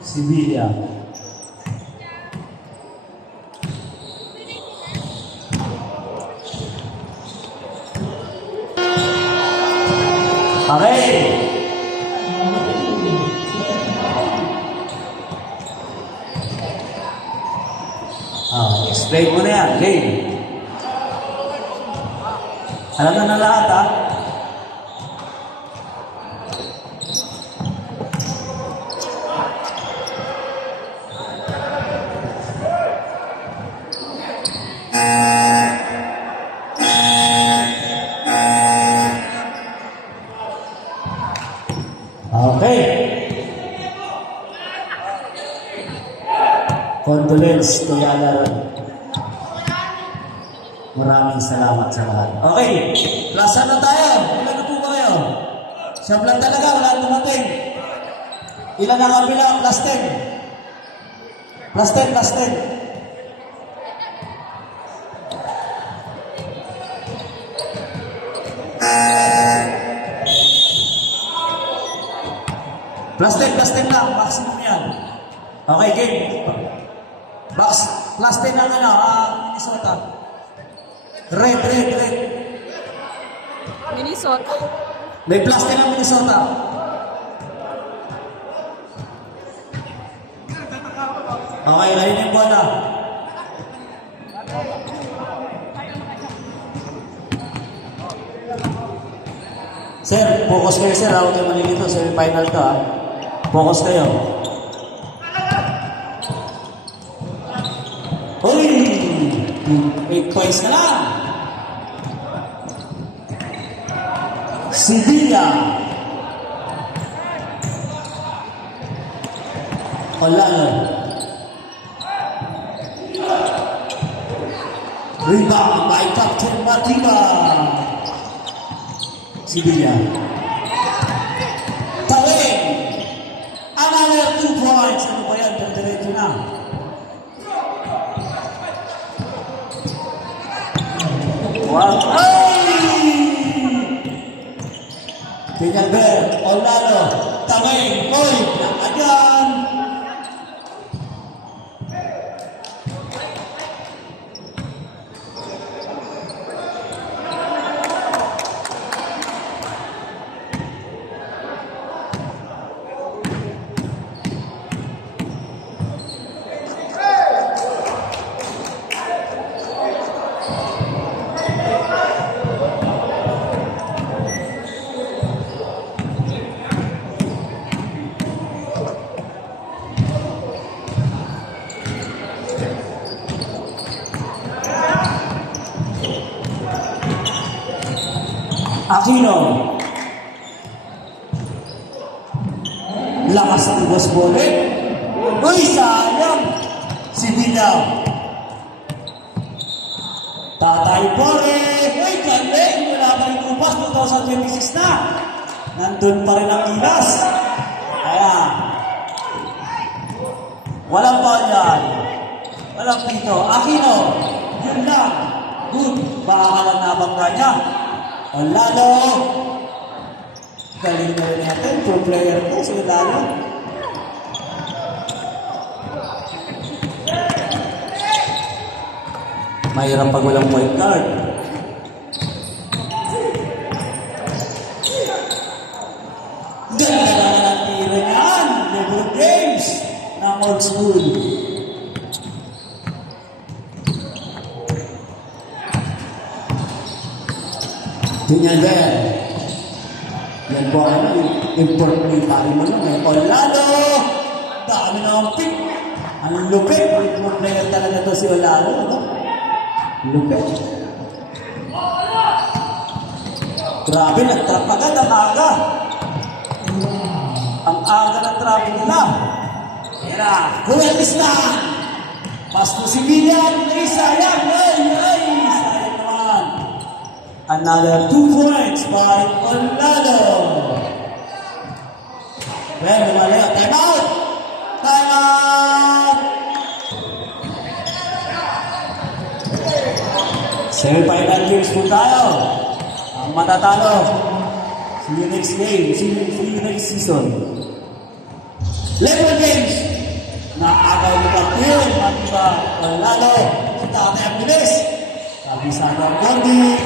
Sevilla. Okay. Explain mo na yan, game. Alam na lahat, ha? Okay. Condolence to Yana. Maraming salamat sa lahat. Okay. Plus ano tayo? Ilan na po ba kayo? Siyam lang talaga. Wala dumating. Ilan ang kabila? Plus 10. Plus 10, plus 10. Plus 10 lang, maximum yan. Okay, game. Plus 10 lang Minnesota. Red. Minnesota. May plus 10 ang Minnesota. Okay, ayun yung bola. Sir, focus kayo sir. Huwag kayo malilito. Semi-final to ha. Focus kayo. Uy! 8 points na lang. Sevilla. Olano. Rebound by Captain Matiba. Sevilla. Tawin. Another 2 points. Ano ba yan? Diretso na. Wow. Ay! Pinagber. Olano. Tawin. Oy! Nakadyan. Aquino. Lakas ng boss bole. Uy, sayang. Sevilla. Tatay Bore. Uy, galing. Wala pa rin kupas. 2026 na. Nandun pa rin ang ilas. Ayan. Walang ball yan. Walang dito. Aquino. Yun lang. Good. Baka lang nabangga niya. Olano. Galing na rin natin. Pro player ko si Olano. Mahirap pag walang point card. Ganda na ng tira yan. LeBron James ng old school. Tinyagan. Yan po import tayo mo lang. Olano! Dami na ang pick. Ang lupit. Import player talaga to si Olano. No? Lupit. Grabe, nag-trap agad ang aga. Ang aga ng trap nila. Kaya, Kuwaitis na! Pass to si Lilian. Ay, sayang! Ay! Sayang naman. Another 2 points by Olano. Well, lumalayo. Time out! Time out! Semi-final games po tayo. Ang matatalo. See you next game. See you next season. Level James. Nakagaw mo yun. Mati ba? Lalo. Si Tatay ang bilis. Sabi sana ang Gondi.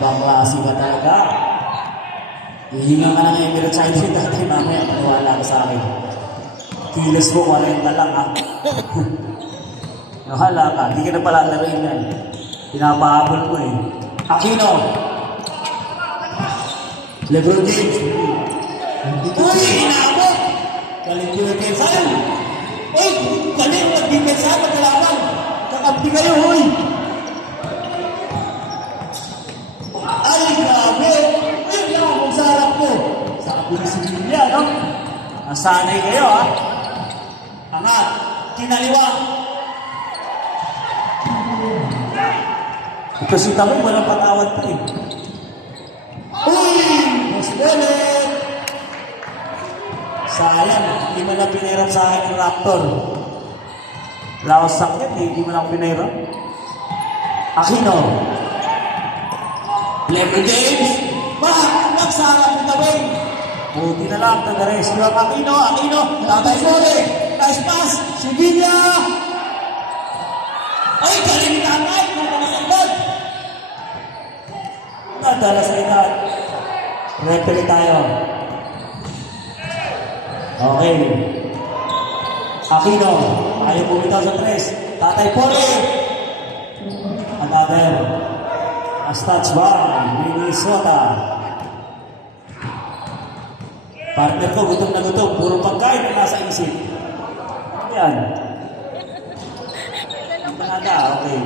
Baklasi ka talaga. Hihinga ka ng Emirates sa si Tatay. Mamaya, maniwala ka sa akin. Kilos mo, 40 lang ha. Nahala ka. Hindi ka na pala laruin yan. Pinapahabol mo eh. Aquino. Lebron James. Uy, inaabot! Galing yung defensa. Uy, galing yung defensa. Magkalaban. Kakampi kayo, uy. Ay, grabe. Ay, lang kung sa harap ko. Sabi na si Lilia, no? Nasanay kayo, ha? Angat. Kinaliwa. Ito si Tamay, walang patawad pa eh. Uy! Mas galit! Sayang, hindi mo lang pinairam sa akin yung Raptor. Wala akong sakit eh, hindi mo lang pinairam. Aquino. Lebron James. Nagsarap ni Tamay. Buti na lang, taga-rescue ang Aquino. Tatay Sole. Nice pass. Sevilla. Ay, galing ni Tatay. Nadala sa edad. Referee tayo. Okay. Aquino. Ayaw bumitaw sa press. Tatay Poli. Another. As touch by Minnesota. Partner ko, gutom na gutom. Puro pagkain na nasa isip. Yan. Panada, okay.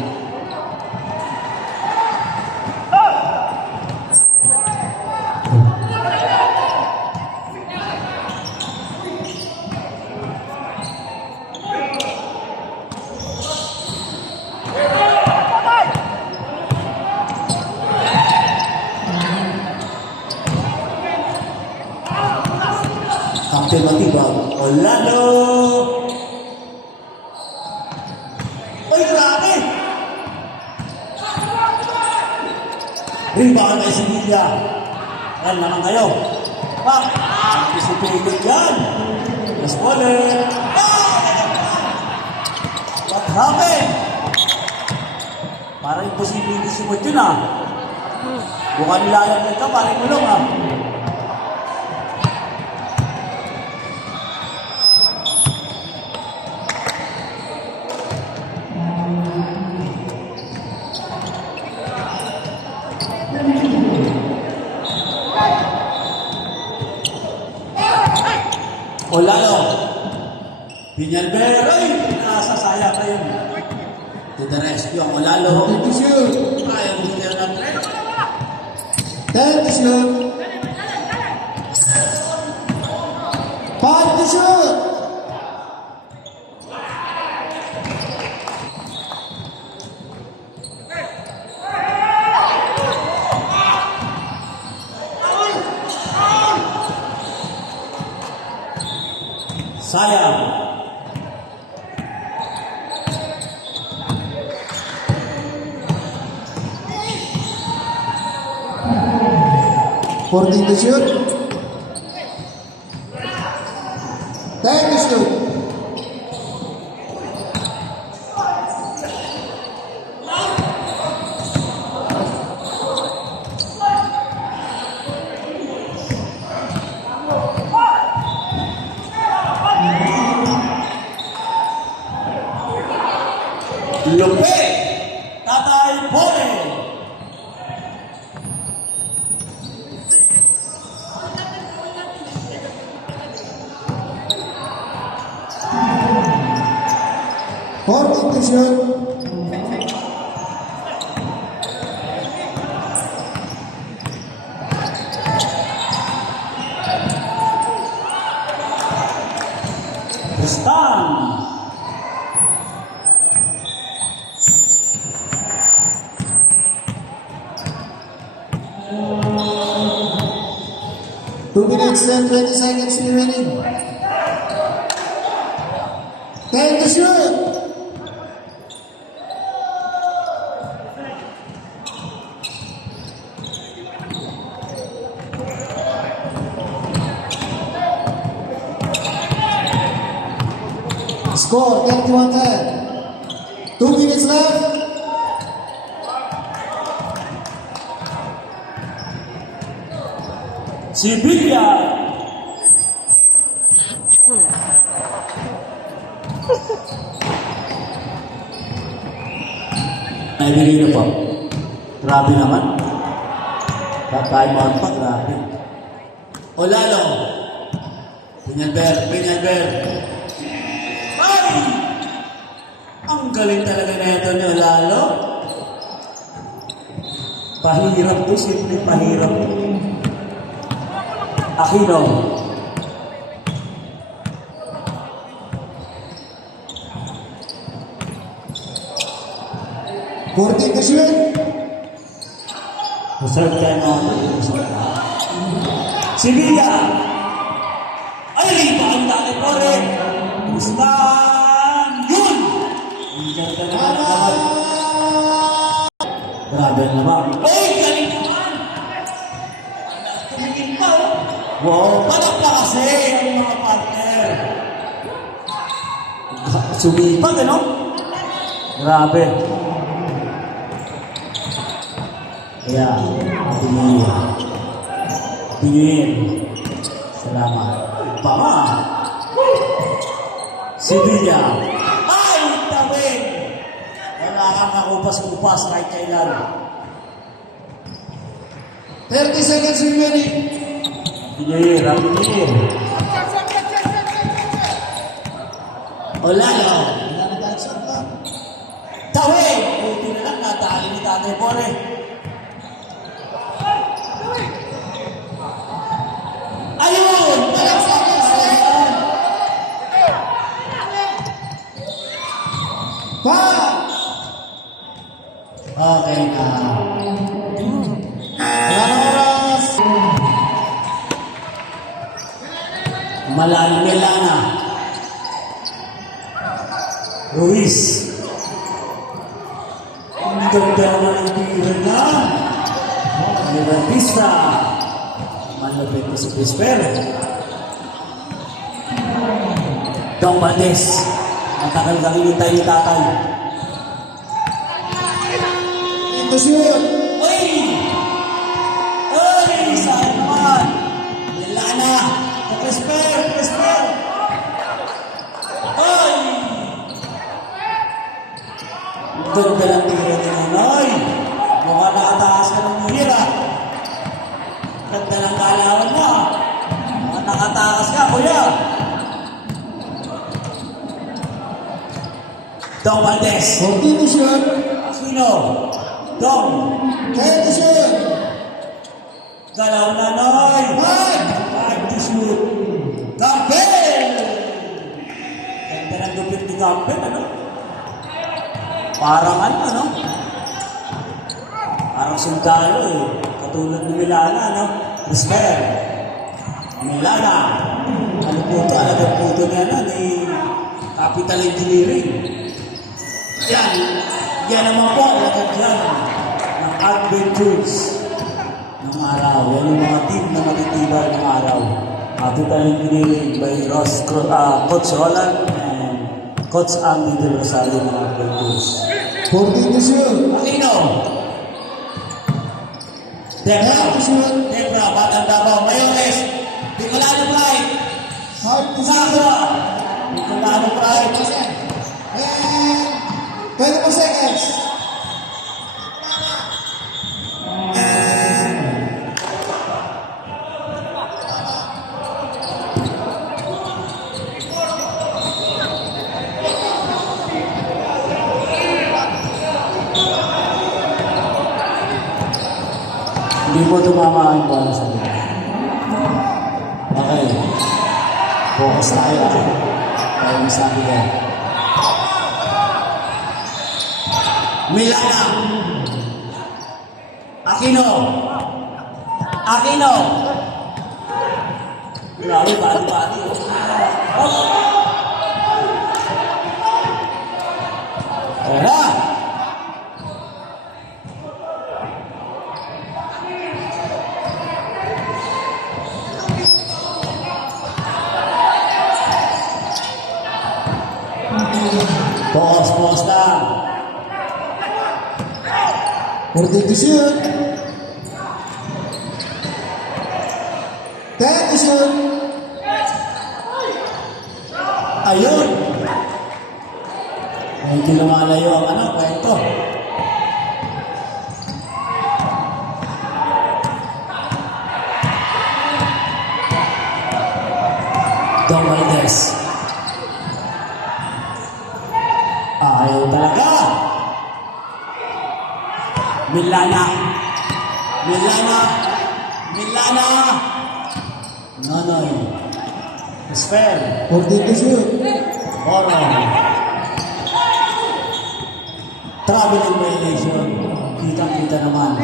Matibag. Orlando! Uy, grabe! Rebound ay Sevilla. Ayan naman kayo. Anticipated yan. Yes, Waller. What happened? Parang imposible yung simot yun ah. Bukan nilalaglag ka, parang mulong ah. Olalo. Pinyalber. Ay, pinasasaya pa yun. To the rescue ang Olalo. Thank you, sir. Ayaw mo nila ng tren. Thank you, sir. 5 to shoot. Sayang. Fourteen to shoot. Thank you, sir. Lupit! Tatay Poli! Fourteen to shoot. Stan! 2 minutes and 20 seconds remaining. 10 to shoot. Score 31-10. 2 minutes left. Sibilya. Naibigay na po. Grabe naman. Kakay mo pa, grabe. O lalo. Pinalber. Ay! Ang galing talaga na ito niyo, lalo. Pahirap to, simple pahirap to. Aquino. 14 to shoot. Reserve time on. Sevilla. Ay, rebound dati po rin. Gustan. Yun! Ang ganda naman naman. Grabe naman. Ay, galing naman. Tumingin pa, oh. Wow. Panak pa kasi ang mga partner. Sumipag, ano? Grabe. Kaya, tingin. Salamat. Pama. Sevilla. Ay, tawin. Wala kang makupas-kupas kahit kailan. 30 seconds remaining. Tingin. Wala no. Tawin. Buti na lang natali ni Tatay Bore. Ayun! Walang seconds left! Okay na. Wala na oras. Malalim na. Ruiz. Ang ganda naman ang tira na. Evangelista. Malapit ko si Crisper. Dong Valdez. Matagal kang hinintay ni tatay. To shoot. Uy! Saan naman? Milana. Crisper. Uy! Ganda ng tira ni Nanay. Mukha nakataas ka ng hira. Ganda ng kalawan mo. Mukha nakataas ka, kuya. Dong Valdez. 14 to shoot. Aquino. Dong. 10 to shoot. Galaw na, Noy. 5 to shoot. Campbell. Ganda ng gupit ni Campbell, ano? Parang ano? Parang sundalo, eh. Katulad ni Milana, no? Crisper. Milana. Ano po ito? Alagad po ito niya, no? Ni Capital Engineering. Yan naman po. Alagad yan. Ng Adventures. Ng araw. Yan yung mga team na matitibay ng araw. Capital Engineering by Coach Roland and Coach Andy De Rosario ng Adventures. 14 to shoot. Aquino. Debra, Batang Davao, Mayores, Bicolano Pride, 5 to shoot. Saka, Bicolano Pride, And 20 more seconds. hindi po tumama ang bola sa dito. Okay. Focus tayo. Tayo yung sabi ko. Milana. Aquino. Grabe, bati-bati. Tara. Focus lang. 14 to shoot. 10 to shoot. Ayun. Medyo lumalayo ang kwento. Don Valdez. Ayaw talaga. Milana. Nonoy. Spell. 14 to shoot. Oro. Traveling violation. Kita naman.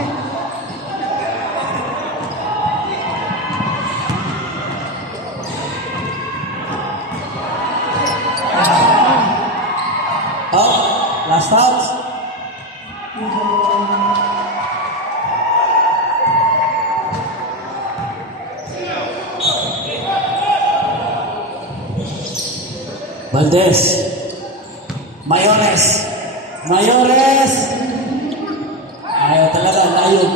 Oh, last out. Valdez. Mayores. Ayaw talaga, layo.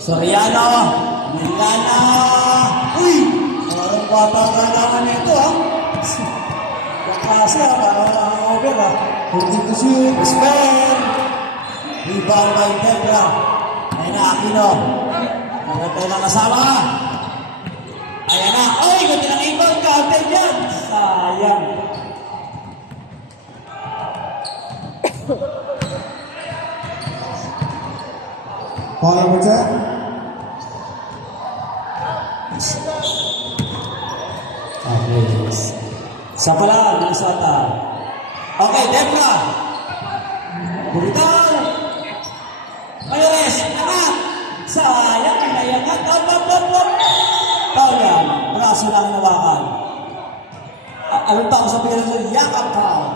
Soriano. Milana. Uy! Parang bata ka naman ito, ha? Kaklase, ha? Parang over, ha? 14 to shoot. Spell. Rebound by Debra. Ayun na, Aquino. Nagantay na kasama. Ayan na. Oy, ganda ng ibang counter yan. Sayang. Foul number 10. Okay. Sa pala, Minnesota. Okay, Debra. Burital. Mayores. Anak. Sayang. Nayangat. Up. Foul yan. Braso lang nawakan. Alam pa ako sa pinag yakap foul.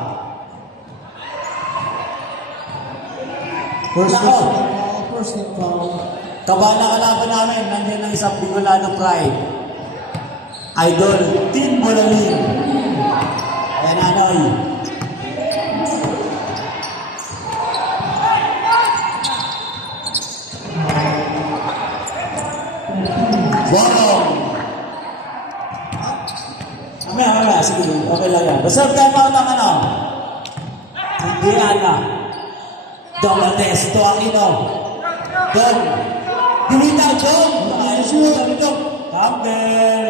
First and foul. Kabala kalaban namin, nandiyan ang isang Bicolano Pride. Idol, Team Bolaling. Ayan na, Noy. Bolong. Mamaya, sige, okay lang yan. Reserve time out ng Indiana. Domates, to Aquino. Dom. Dinita, Dom. Ayos yun. Dom. Campbell.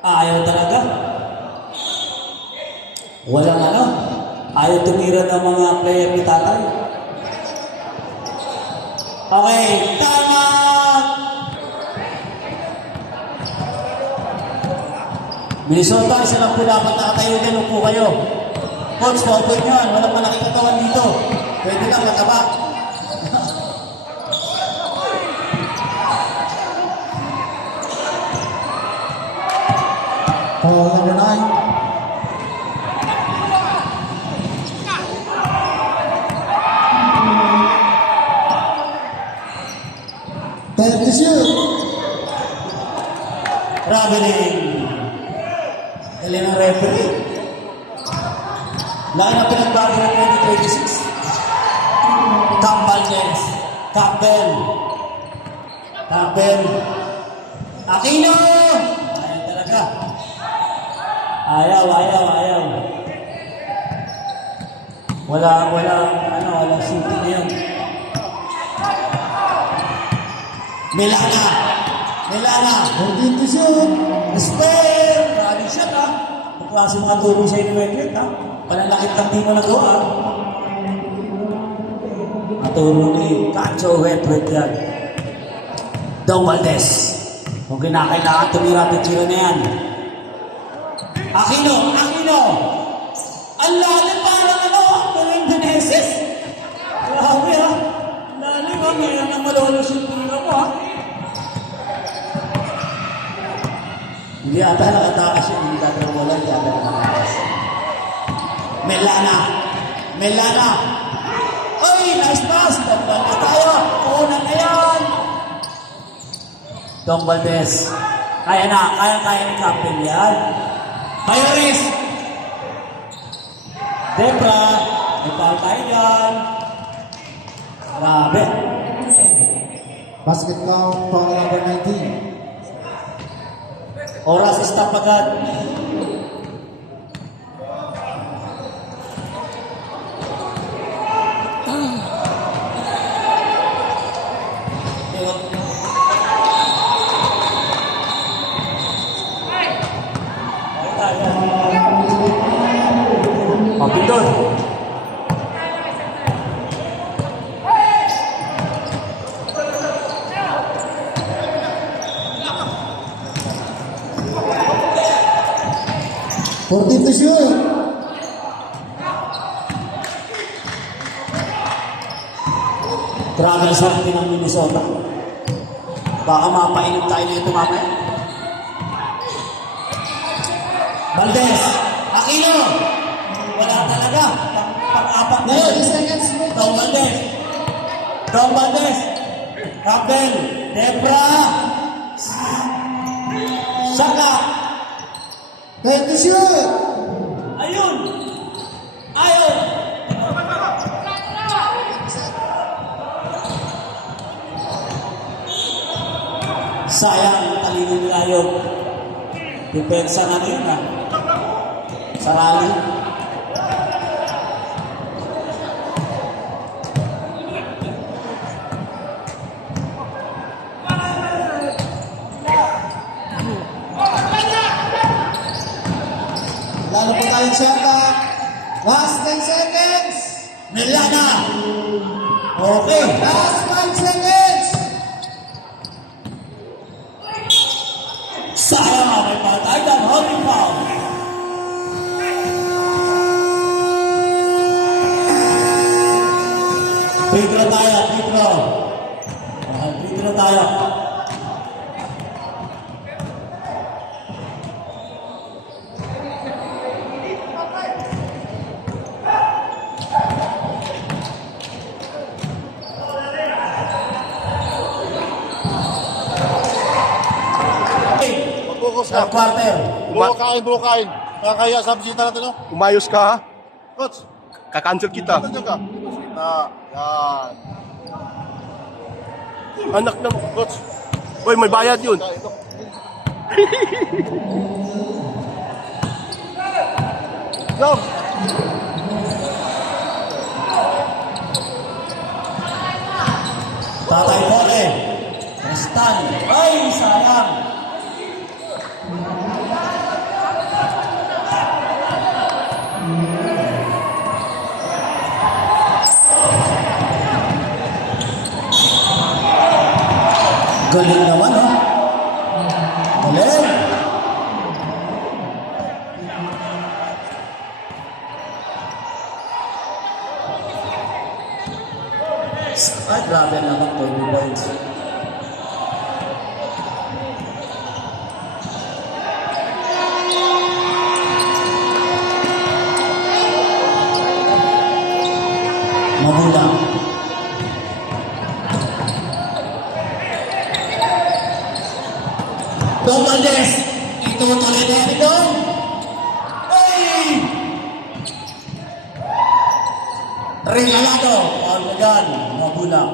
Ayaw talaga. Walang ayaw tumira ng mga player ni tatay. Okay, tama! Minnesota, isa lang po dapat nakatayo dyan. Upo kayo. Coach, paupo nyo yan. Walang malaking katawan dito. Pwede lang, mataba. Foul number 9. To shoot. Traveling. Galing ang referee. Laki na pinagbago ng 2026. Campbell. Aquino! Ayaw talaga. Ayaw. Wala shooting na yun. Milana. 14 to shoot. Respect! Grabe siya, ha? Ang klase mga turo sa'yo ni Wedwet, ha? Panalakit lang di mo nagawa. Maturo ni Cacho Wedwet yan. Don Valdez. Kung kinakailangan tumira-tira na yan. Aquino! Ang lalim parang Meneses. Grabe, ha? Lalim, ha? Ngayon ang malolos yung tira mo, ha? Hindi ata nakatakas yun. Hindi ata wala. Hindi ata nakatakas. Melana. Oy, nice pass. Tambal na tayo. Una na yan. Don Valdez. Kaya ni Captain yan. Mayores. Debra, may foul tayo dyan. Grabe. Basket count, foul number 19. Oras, stop agad. Pindol. Fourteen to shoot. Grabe sa atin ng Minnesota. Baka mapainom tayo na ito mamaya. Valdez, Aquino. Wala talaga. Pang-apak na yun. 90 seconds. Dong Valdez. Dong Valdez. Rabel. Debra. Saka. 10 to shoot. Ayun. Ayun. Sayang ang talino nila yun. Depensa na yun ha. Sa rally. Lalo po tayong shot clock. Last 10 seconds. Nilana. Okay. Last 5 seconds. Sayang. May patay ng holding foul. Pedro tayo. Pedro. Pedro tayo. Focus ka. Third quarter. Bukain. Nakakaya sa bisita natin, no? Umayos ka ha? Coach, Kakancel kita. nandiyan ka. Bisita. Yan. Anak ng coach. Uy, may bayad yun. Ito. Go! Tatay Bole. Tristan. Ay, sayang. Galing naman, ha? Galing. Ay, grabe naman 20 points. Magulang. Dong Valdez. Itutuloy na yan ito. Ay! Regalado. Paul Magan. Magulang.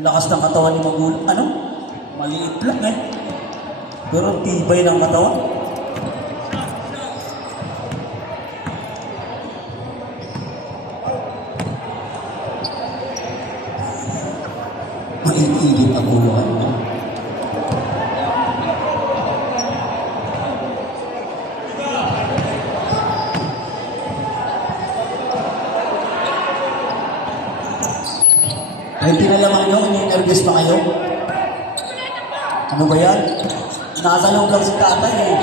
Lakas ng katawan ni Magulang. Ano? Maliit lang eh. Pero tibay ng katawan. Mainit-init ang buhay. Ay, pinalaman nyo, nervous pa kayo? Ano ba yan? Nasa loob lang si tatay eh.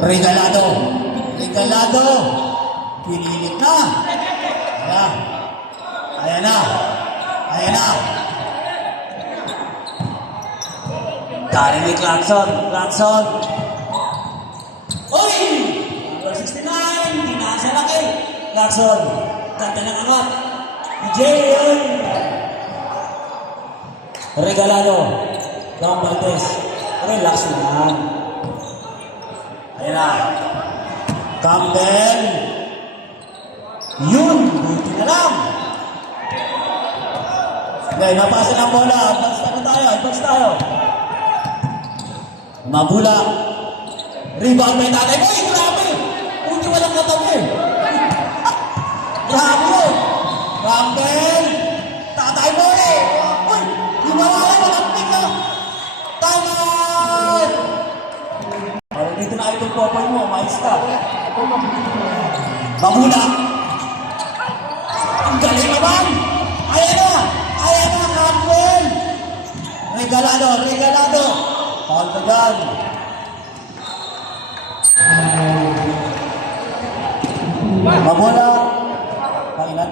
Regalado. Regalado. Pinilit na. Ayan. Ayan na. Ayan na. Dali ni Clarkson. Clarkson. Uy! Number 69. Tinasa laki. Clarkson. Ganda ng angat. Jay! Regalado. Dong Valdez. Relax naman. Ayan na. Campbell. Yun, buti na lang. Okay, napasa ng bola. Advance tayo. Mabula. Rebound may tatay. Uy, grabe! Buti walang natabi. Grabe! Campbell! Tatay mo eh! Uy! Yung mawala, walang pick na! Time out! Oh, dito na itong popol mo. Mais ka. Mabula! Ang galing naman! Ayan na! Campbell! Regalado! Foul ka dyan. Mabula! Kailan?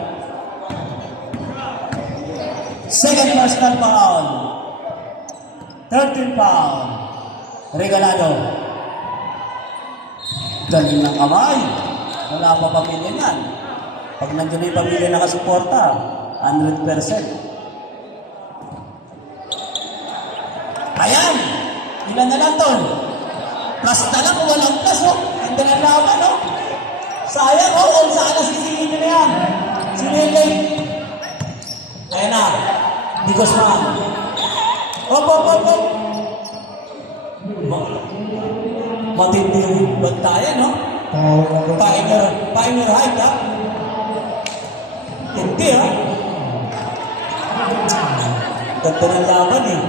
Second personal foul. 13 foul. Regalado. Galing ng kamay. Wala pa pamilya yan. Pag nandiyan na yung pamilya nakasuporta, 100%. Ayan! Ilan na lang tol? Plus na lang kung walang plus, oh. Ganda na laban, oh. Sayang, oh. Kung saan nasisingin nyo na yan. Sinilay. Ayan na. Bigos na. Op. Matindi yung bantayan, no? Pioneer height, ha? Hindi, ha? Ganda ng laban, eh.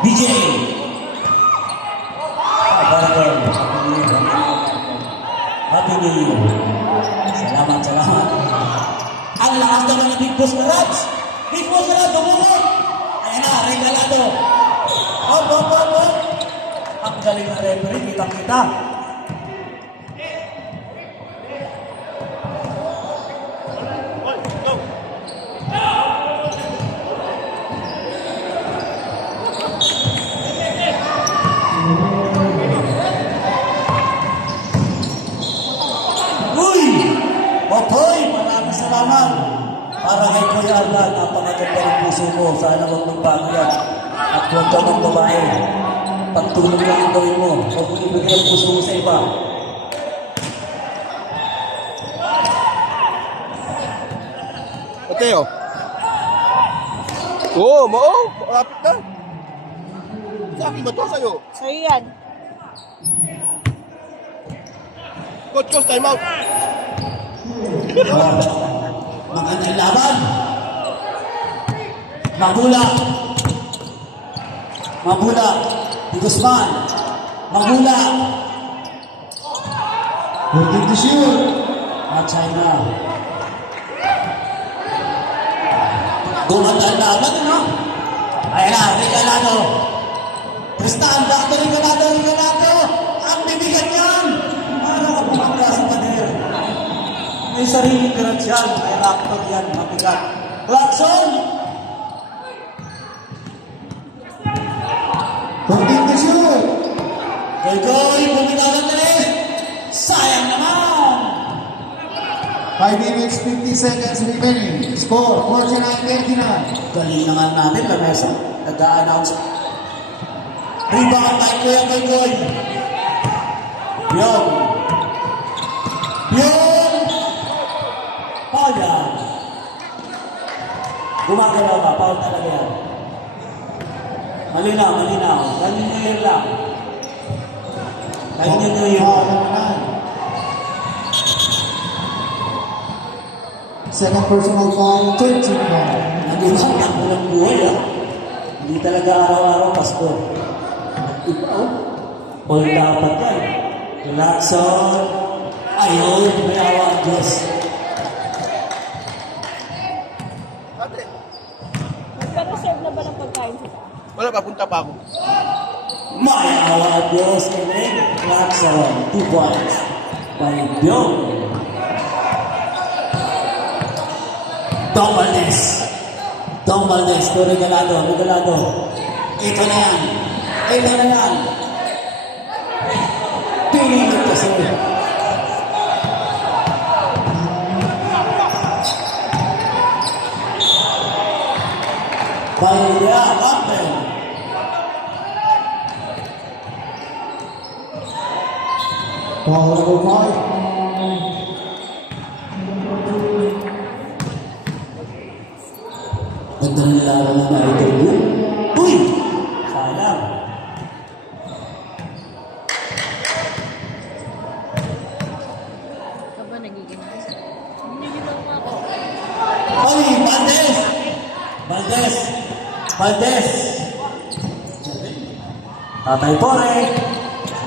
DJ! Happy New Year. Salamat. Ang lakas naman ng Big Boss na Rabs. Big Boss na Rabs, umulog. Ayan na, regalado. Op. Ang galing na referee, kitang-kita. Opoy, maraming salamat. Para kay Kuya Arlan, napakaganda ng puso mo. Sana huwag magbago yan. At huwag ka magbabae. Pagtulong lang ang gawin mo. Huwag mo ibigay ang puso mo sa iba. Mateo. Oo, malapit na. Sa akin ba ito sa'yo? Sa'yo yan. Coach, time out. Magandang laban. Mabula. Di Guzman. Mabula. Looking to shoot. At China. Gumandang laban, no? Ayan na, regalado. Tristan, back to regalado. Ang bibigat yan. Para ka pumangga sa pader. May sariling grad yan. May raptor yan. Mabigat. Clarkson! Looking to shoot. Goy, bumitaw na rin. Sayang naman. 5 minutes, 50 seconds remaining. Score, 49-29. Galing na nga natin, Lamesa. Nag-a-announce. Rebound tayo kuya kay Goy. Yun. Paul yan. Gumagalaw ka, Paul talaga yan. Malinaw. Ganyan New Year lang. Ganyan New Year. Second personal foul, 13 foul. Nag-ibang takbo ng buhay, ha? Hindi talaga araw-araw Pasko. Ikaw, all dapat yan. Relaxon. Ayun, may awa ang Diyos. Ate, Magka-reserve na ba ng pagkain sila? wala, papunta pa ako. May awa ang Diyos. Amen. Relaxon. 2 points. By Bill. Dom Valdez. To regalado. Ito na yan. Pinilit kasi. Bahaya Campbell. Foul number 5. Ganda na nilalang na idol yun. Uy! Sayang. Ka ba nagiging nasa? Nagiging ako. Uy! Valdez! Valdez! Valdez! Tatay Pore!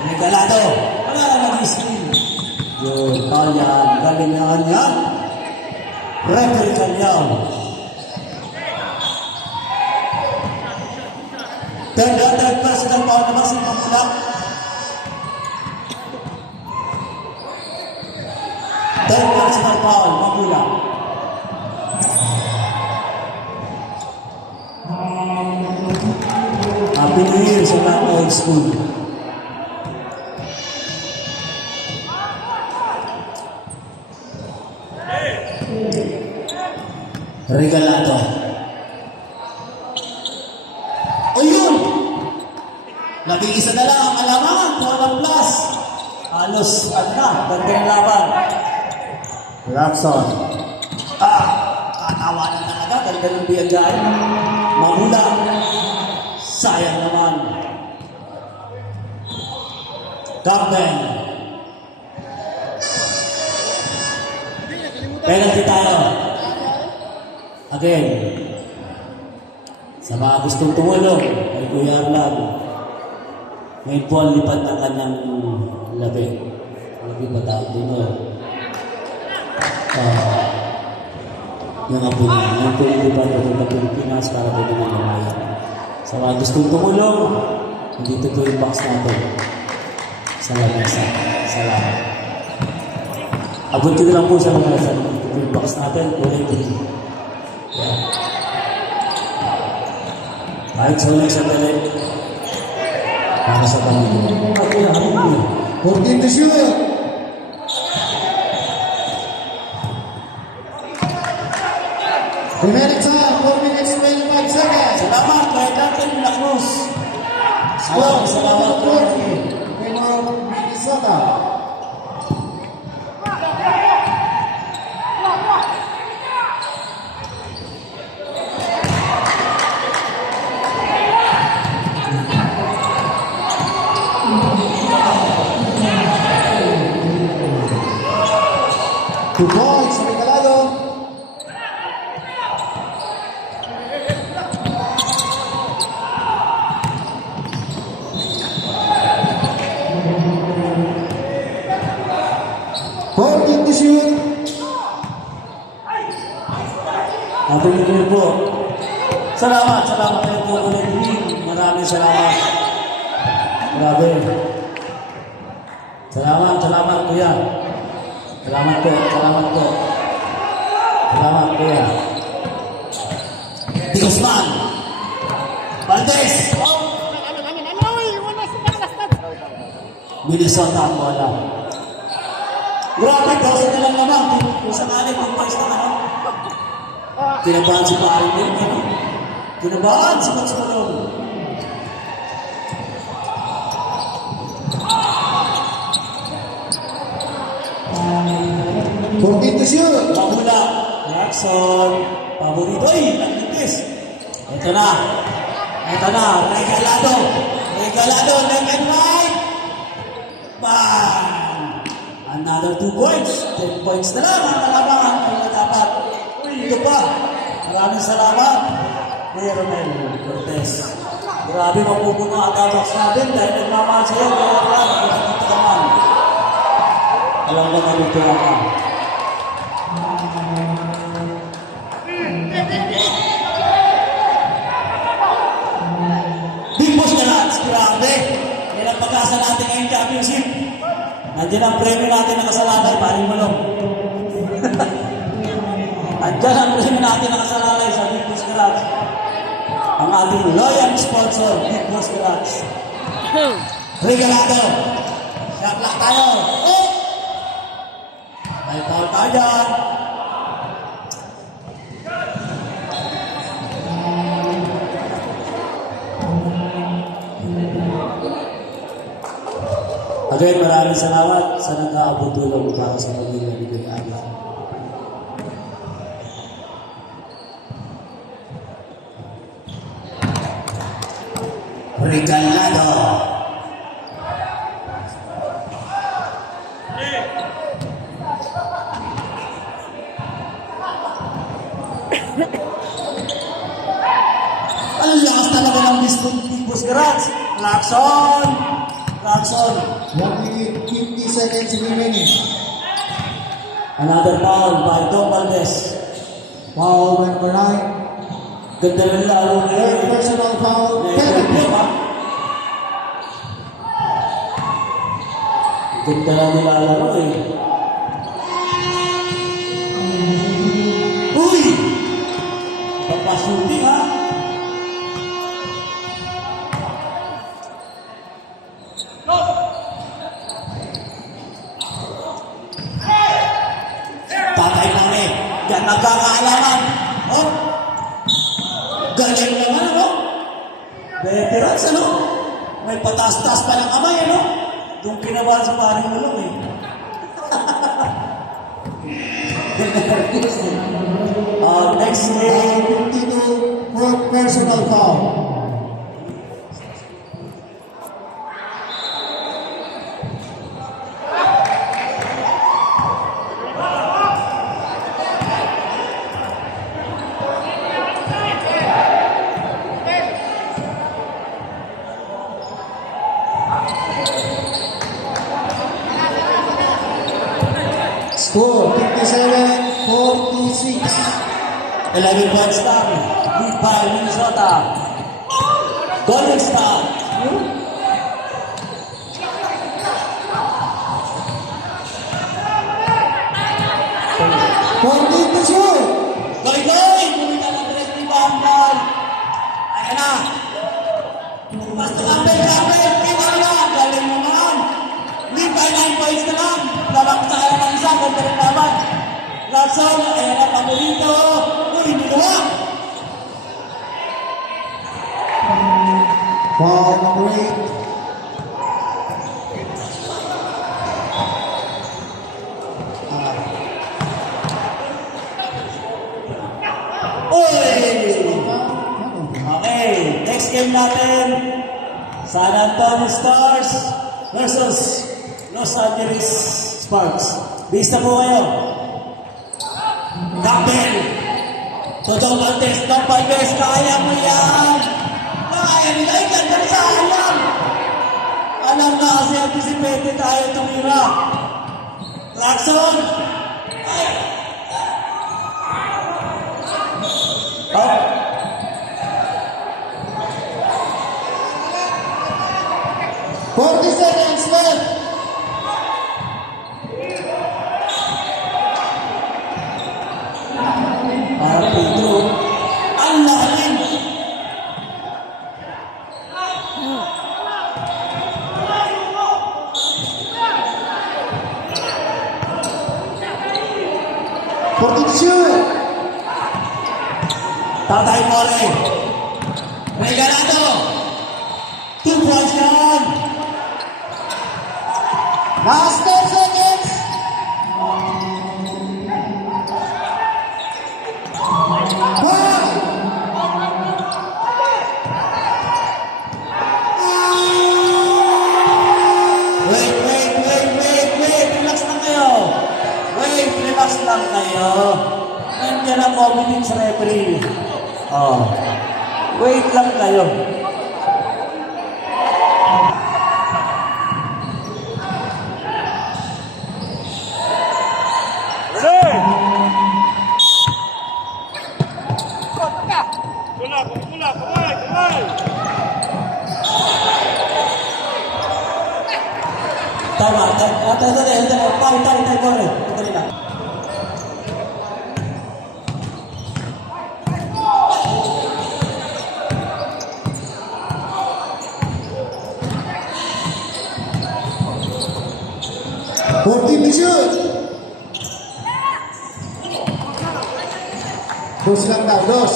Regalado! Wala na mag-screen. Yun, Kalyan. Galingan yan. Referee Kalyan. Third personal foul naman si Mamula. Third personal foul, Mamula. Happy New Year sa mga old school. Regalado. O yun! Nag-iisa na lang ang alaman, 12 plus. Halos, ano na, ganda ng laban. Lacson. Katawanan talaga, ganda ng biyagay. Mamula. Sayang naman. Gagben. Penalty tayo. Again. Sa mga gustong tumulong, kay Kuya Arlag, ngayon po ang lipat ng kanyang labi. Labi ba tawag din o? Yung apo niya. Ngayon po yung lipat ng Pilipinas para po din ang mamayan. Sa mga gustong tumulong, nandito po yung box natin. Sa lamesa. Salamat. Abot ko na lang po sa lamesa. Nandito po yung box natin. Kulay green. Yeah. Kahit sa ulang sandali, para sa pamilya. Ako na, ano mo? 14 to shoot. Remaining time, 4 minutes, 25 seconds. Salamat kay Dr. De La Cruz. Score, Salamat po. 40. Winner of Minnesota. Two points, Regalado. To shoot. Happy New Year po. Salamat kayo po ulit. Maraming salamat. Grabe. Salamat kuya. Salamat po. Salamat kuya. Di Guzman. Valdez. Minnesota ang wala. Grabe, 12 na lang naman. Kung sakali, pang-pais na ano. Kinabahan si Paring Nick. Kinabahan si Coach Malone. To shoot. Mamula. Jackson. Paborito. Ay, nagtipis. Ito na. Regalado. Left and right. Bang! Another 2 points. 10 points na lang ang kalabangan. Kaya dapat. Uy, ito pa. Maraming salamat. Kuya Romel Cortez. Grabe, mapupuno ang tabox natin dahil nagmamahal sa'yo. Kaya lang, nakikita ka man. Alam ba kami kaya ka? Big Boss na lahat. Grabe. Yan ang pag-asa natin ngayong championship. Nandiyan ang premyo natin na kasalalay, Paring Malong. Nandiyan ang premyo natin na kasalalay sa Big Boss Garage. Ang ating loyal sponsor, Big Boss Garage. Regalado. Shot lang tayo. Oh! May foul tayo dyan. Again, maraming salamat sa nag-aabot tulong para sa pamilya ni Kuya Aga. Regalado. Ang lakas talaga ng Bispus Garage. Lacson. 1 minute 50 seconds remaining. Another foul by Dom Valdez. Foul number 9. Ganda rin lalo Third ngayon. personal foul. Penalty. Ganda lang nilalaro eh. Uy! Papasuti ha? Tatay kami. Yan nagkakaalaman. Oh! Galing naman ano? Veterans ano? May patas-tas pa ng kamay ano? Doon kinabahan sa paring ulong eh. Next game. 52 fourth personal foul. Score 57-46. 11 points lang. Lead by Minnesota. Golden Star. Forty-two. Goy! Kumita ng 3 rebound ball. Ayan na. Basta kapel. Kita na. Galing naman. Lead by 9 points na lang. Lalaksa ka ng isa. Ganda rin naman. Lacson. Ayan na. Pamulito. Uy, niluwa. Foul number 8. Uy! Okay. Next game natin. San Antonio Stars versus Los Angeles Sparks. Bisa po kayo. Capel. Totoo Valdes. Tom Valdes. Kaya mo yan. Kaya nila. Ikan ka sayang. Alam na kasi anticipated tayo tumira. Lacson. Oh. 40 seconds left. Para Pedro. Ang lalim. Tatay More. Regalado. 2 points yan. Last 10 seconds. Five. Wait. Relax lang kayo. Relax lang kayo. Nandiyan ang committee sa referee. Oh. Wait lang kayo. Tama. Tay, More. Dali lang. To shoot. Push lang daw, dos.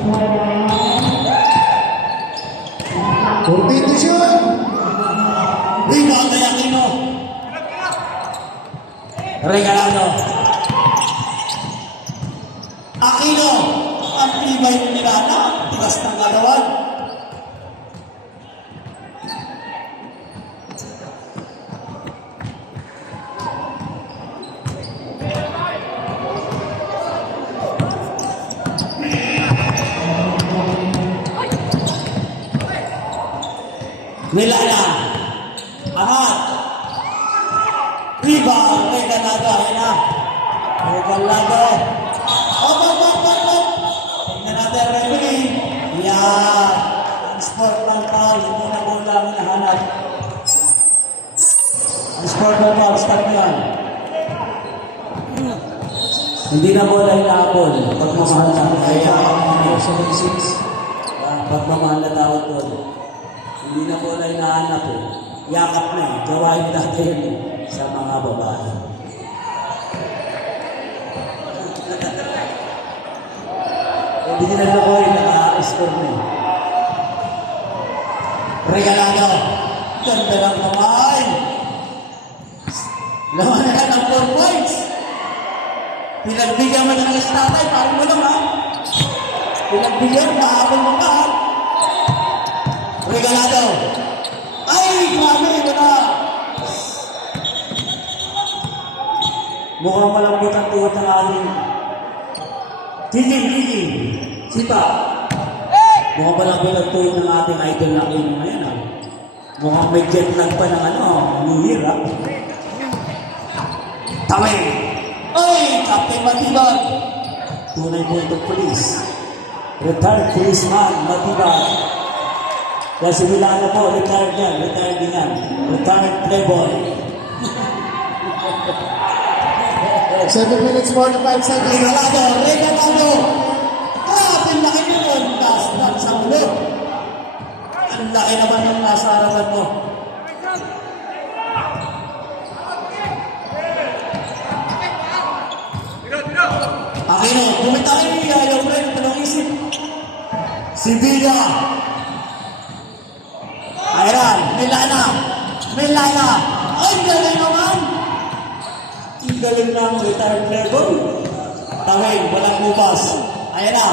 14 to shoot. Rebound kay Aquino. Regalado. Aquino. Ang tibay ng nilana. Tigas ng galawan. Nilana. Angat. Rebound. Regalado. Ayan na. Regalado. Op. Tingnan natin referee. Yan. Ang sport ng foul. Hindi na bola ang hinahanap. Ang sport ng foul. Start mo yan. Hindi na bola hinahabol. Pagmamahal na. Kaya pagmamahal na tawag doon. Hindi na bola hinahanap eh. Yakap na eh. Gawain natin sa mga babae. Hindi na ako eh, naka-score na eh. Regalado. Ganda lang kamay. Laman na ng 4 points. Pinagbigyan mo na ng tatay, parang mo lang ha. Pinagbigyan, mahabol mo pa ha. Regalado. Ay, grabe, wala. Mukhang malambot ang tuwad ng aling. Gigi. Sita. Mukhang malambot ang tuwad ng ating idol na Aquino ngayon ha. Mukhang may jet lag pa ng New Year ha. Tawin. Ay, Captain Matibag. Tunay po itong police. Retired policeman, Matibag. Dahil si Milana po, retired yan. Retired playboy. 7 minutes 45 seconds. Regalado. Grabe, laki mo yun. Last sa ulo. Ang laki naman ng nasa harapan mo. Aquino, bumitahin niya yung rin. Talong isip. Si Villa. Ayan, Milana. Ay, galing naman. Galing na ang retired level. Tawin, walang bukas. Ayan na.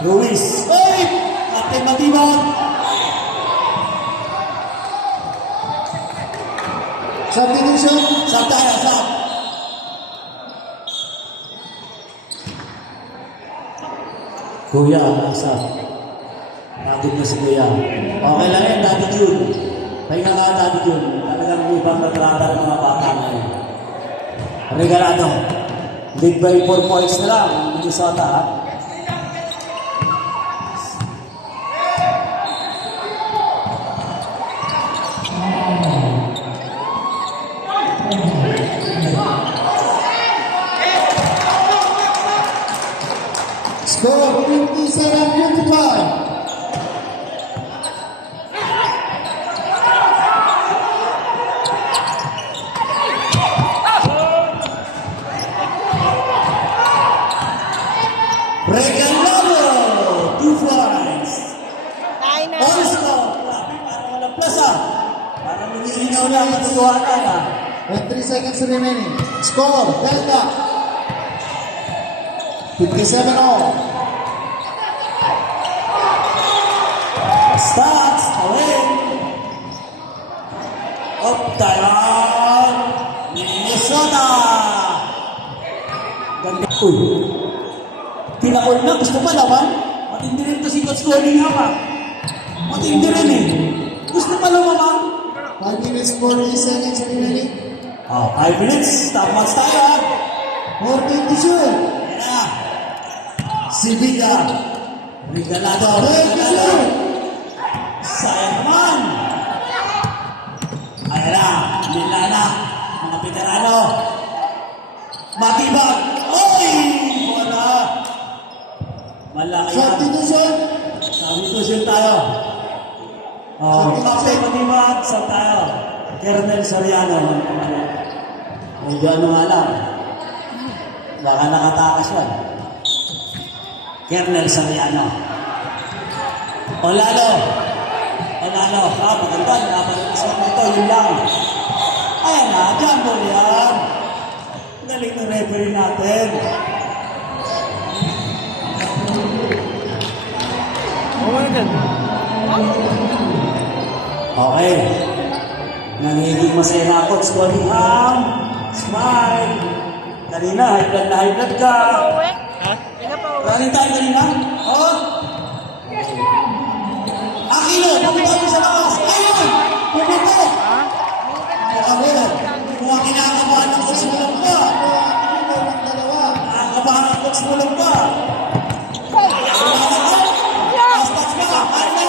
Ruiz. Ay! Captain Matibag. Substitution. Sab tayo, sab. Kuya, sab. Natin na si Kuya. Okay lang yan, Daddy June. Pahinga ka, Daddy June. Talagang ibang natrata ng mga bata ngayon. Regalado. Lead by 4 points na lang. Minnesota, ha? Score 57-55. Regalado. 2 points. Tayo na. Also, parang walang plaza. Parang nililinaw lang ang katotohanan, ha? With 3 seconds remaining. Score, Delta. 57-all. Starts, away. Up, tayon. Minnesota. Ganda. Uy. Tinakol na, gusto pa naman. Matindi rin to si Coach Cunningham, ha? Matindi rin eh. Gusto pa naman. 5 minutes 40 seconds remaining. 5 minutes. Stop match tayo, ha? 14 to shoot. Ayan na. Si Villa. Regalado. Sayang naman. Ayan na. Milana. Mga veterano. Matibag. Oy! Wala. Malaki yan. Substitution. Substitution tayo. Kapte Matibag. Saan tayo? Kernel Soriano. Medyo ano nga lang. Baka nakatakas yan. Kernel Soriano. Olalo. Maganda. Napalipas mo ito. Yun lang. Ayan na. Jumbo yan. Galing ng referee natin. Oo nga dyan. Okay. Nangiging masaya na ako. Cunningham. Smile. Kanina, high blood ka. Pauwi? Ha? Ina pa uwi? Running time kanina? Oo. Aquino, pumunta mo sa labas. Ayun! Pumunta! Ha? Ako, kung ang kinakabahan ng coach mo lang pa. Nakakabahan ng coach mo lang pa. Basta ka, ano?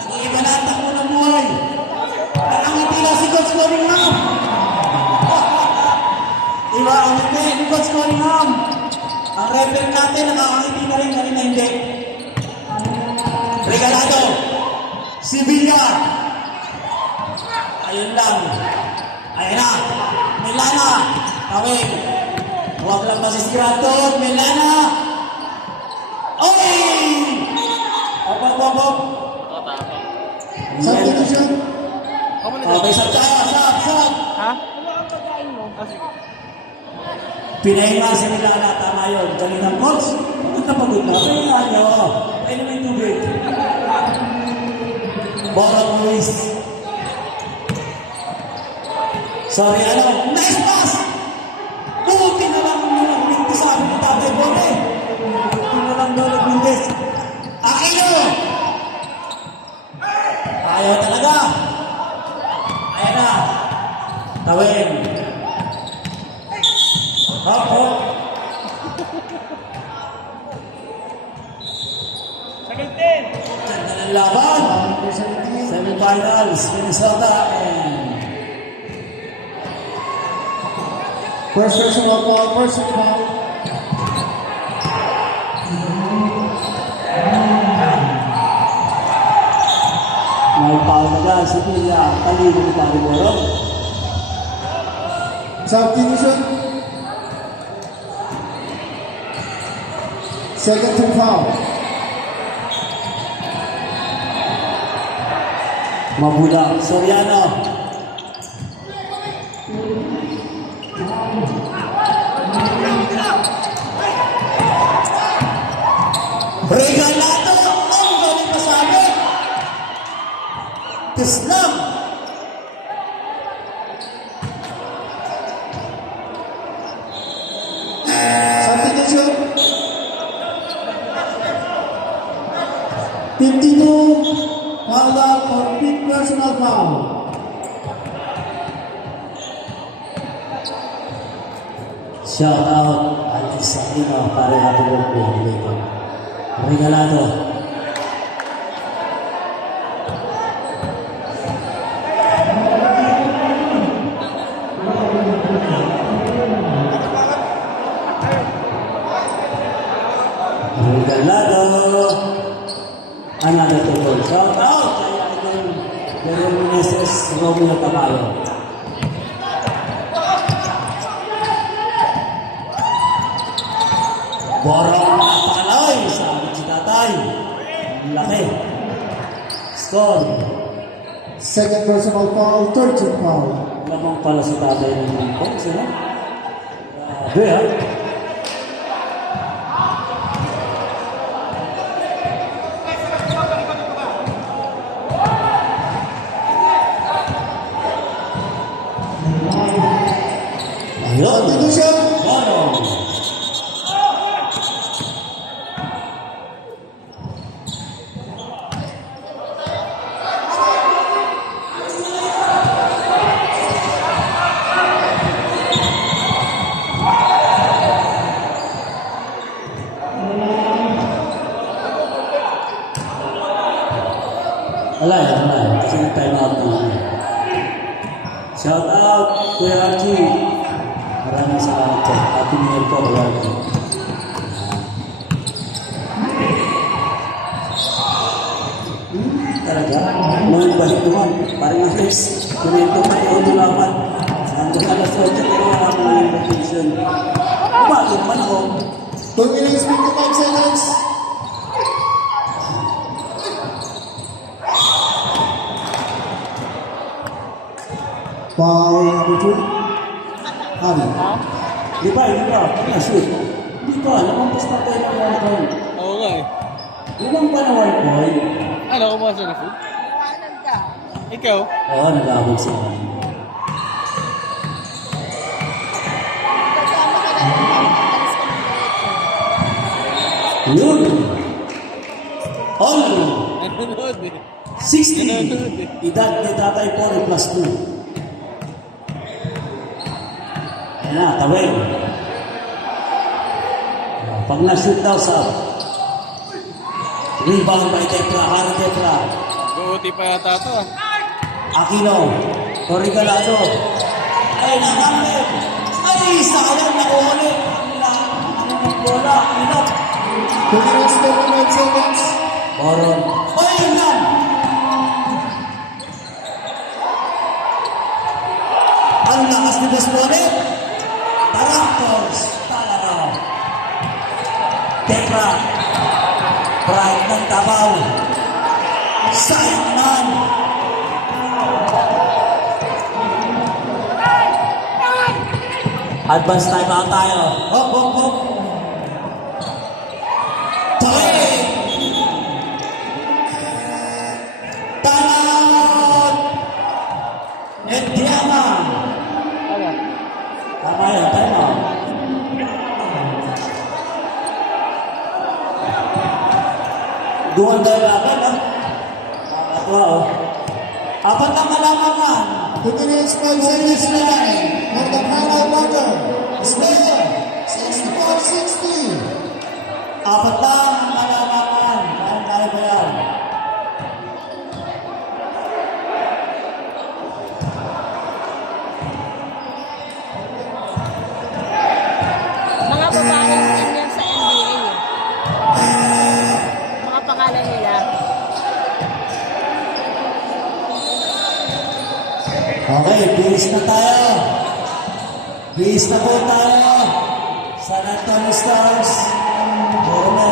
Nag-iiba na ang takbo ng buhay. Nakangiti na si Coach Cunningham. Diba, ang ngiti ni Coach Cunningham. Ang referee natin, nakakangiti na rin, kanina hindi. Regalado. Si Villar. Ayun lang. Ayun na. Milana. Kawin. Huwag lang masisirado. Milana. Oy! Op. Substitution. Ako na dyan. Okay, sab. Ha? Ah, sige. Pinahinga si Milana. Tama yun. Kalinang coach. Pagod na pagod na. Pinahinga nyo. Ayun naman yung tubig. Borong Luis. Sorry, ano? Nice pass! Buti na lang nagmintis sa amin ng Tatay Bote. Buti na lang doon nagmintis. Aquino! Ayaw talaga. Ayan na. Tawin. Hop. Ganda ng laban. Semifinals, Minnesota and First personal foul. may foul na si Pilla. Talino ni Pari Borong. Substitution. Second team foul. Mabulang. Soriano. Regalado. Ang galing masabi. Tislam. Substitution. 52. Foul out for big personal foul. Shout out. Alex Aquino. Pare happy birthday. Regalado. Regalado. Another two goals. Shout out. Kaya idol Daryl Meneses, Romeo Tamayo. Borong napakaloy. Sabi si tatay. Ang laki. Score. Second personal foul. Third team foul. Lamang pala si tatay ng coach, ano? Grabe, ha? Ayun. Substitution. Borong. Wala. Kasi na-time out na. Shout out, Kuya Archie. Maraming salamat po. Happy New Year po, Kuya Archie. Talaga? Mga bahit naman. Parang alis. Kunento na yung laban. Hanggang alas 8 kayo wala mo ng invitation. Bakit driving ka, shoot. Hindi ka, lumampas na tayo ng 1 point. Oo nga eh. Walang pa na 1 point. Ano, kumasa na food? Kanan ka. Ikaw? Oo, nag-aabot sila. Pagkama ka na, alis ka ng diretso. Yun! All! Nanonood eh. 60! Edad ni Tatay Pori plus 2. Ayan na, tawin. Pag na-shoot daw sa rebound by Tepla, Harry Tepla. Buti pa yata ito ah. Aquino, Tori Galado. Ay, nakamit. Ay, sayang na ulit. Ang bola, Aquino. 2 minutes 39 seconds. Boron. Ay, yun lang. Ang lakas ni Boss Bonet. Tarantors. Talaraw. Tepla. Pride ng Davao. Sayang naman. Advance time out tayo. Hop, hop, hop. Tawid! Tanawad! Etiama! Ano? Tama yun, tama. Duwan tayo laban, ha? Nakakatuwa, oh. Apat na kalamangan. 2 minutes 5 seconds remaining. For the final quarter. Score 64-60. Apat lang ang kalamangan. Kaya ba yan? Mga babaeng din yan sa NBA eh. Mga pangalan nila. Okay, bihis na tayo. Bihis na po tayo. San Antonio Stars. Puro na